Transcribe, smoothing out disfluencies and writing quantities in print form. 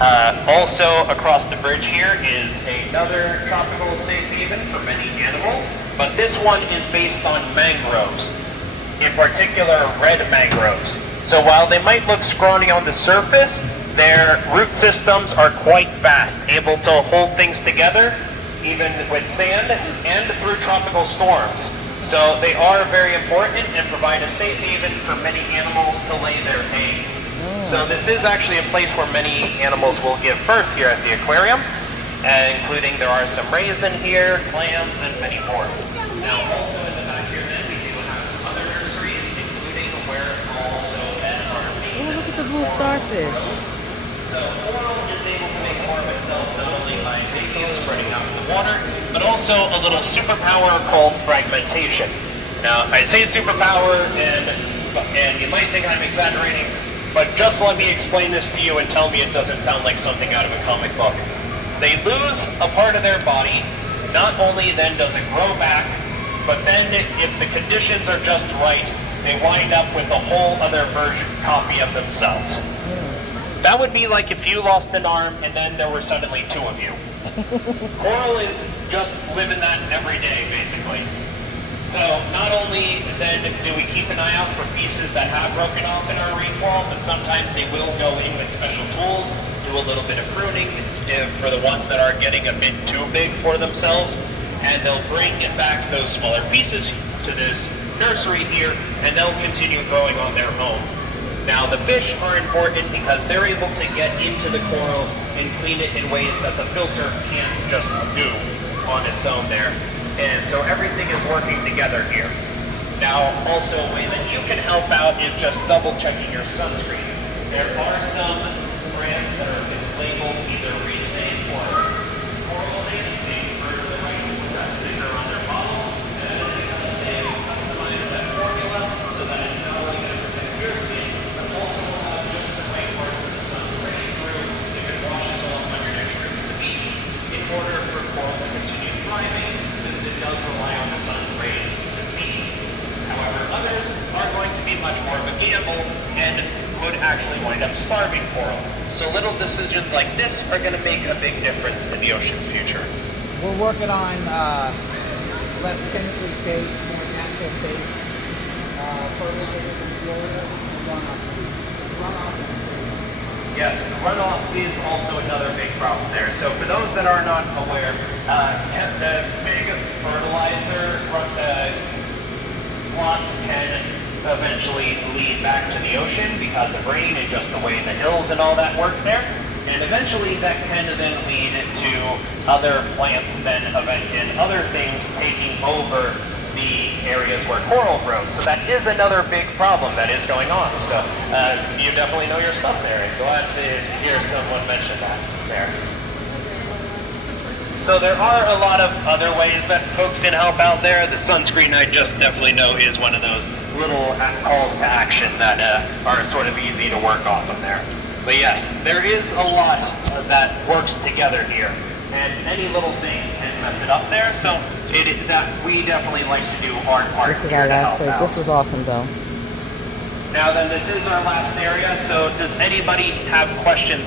Also across the bridge here is another tropical safe haven for many animals, but this one is based on mangroves, in particular red mangroves. So while they might look scrawny on the surface, their root systems are quite vast, able to hold things together even with sand and through tropical storms. So they are very important and provide a safe haven for many animals to lay their eggs. So this is actually a place where many animals will give birth here at the aquarium, including there are some rays in here, clams, and many more. Now also in the back here then we do have some other nurseries, including where also then are Oh, look at the blue starfish. so coral is able to make more of itself not only by babies spreading out in the water, but also a little superpower called fragmentation. Now, I say superpower, and you might think I'm exaggerating, but just let me explain this to you and tell me it doesn't sound like something out of a comic book. They lose a part of their body, not only then does it grow back, but then if the conditions are just right, they wind up with a whole other copy of themselves. That would be like if you lost an arm and then there were suddenly two of you. Coral is just living that every day, basically. So not only then do we keep an eye out for pieces that have broken off in our reef wall, but sometimes they will go in with special tools, do a little bit of pruning for the ones that are getting a bit too big for themselves, and they'll bring back those smaller pieces to this nursery here, and they'll continue growing on their own. Now the fish are important because they're able to get into the coral and clean it in ways that the filter can't just do on its own there. And so everything is working together here. Now also a way that you can help out is just double checking your sunscreen. There are some brands that are labeled either reef safe or coral safe. They refer to the right to put that sticker on their bottle, and they customize that formula so that it's not only going to protect your skin, but also just the right parts of the sun rays through if it washes off on your next trip to the beach, in order for coral to continue thriving, since it does rely on the sun's rays to feed. However, others are going to be much more of a gamble and would actually wind up starving coral. So little decisions like this are going to make a big difference in the ocean's future. We're working on less chemically based, more natural based fertilizers in Florida. Runoff. Yes, runoff is also another big problem there. So for those that are not aware, the big fertilizer plots can eventually lead back to the ocean because of rain and just the way the hills and all that work there. And eventually that can then lead to other plants then and other things taking over the areas where coral grows. So that is another big problem that is going on. So you definitely know your stuff there, and glad to hear someone mention that there. So there are a lot of other ways that folks can help out there. The sunscreen I just definitely know is one of those little calls to action that are sort of easy to work off of there. But yes, there is a lot that works together here, and any little thing can mess it up there. So that we definitely like to do our part. This is our last place. Out. This was awesome, though. Now then, this is our last area. So does anybody have questions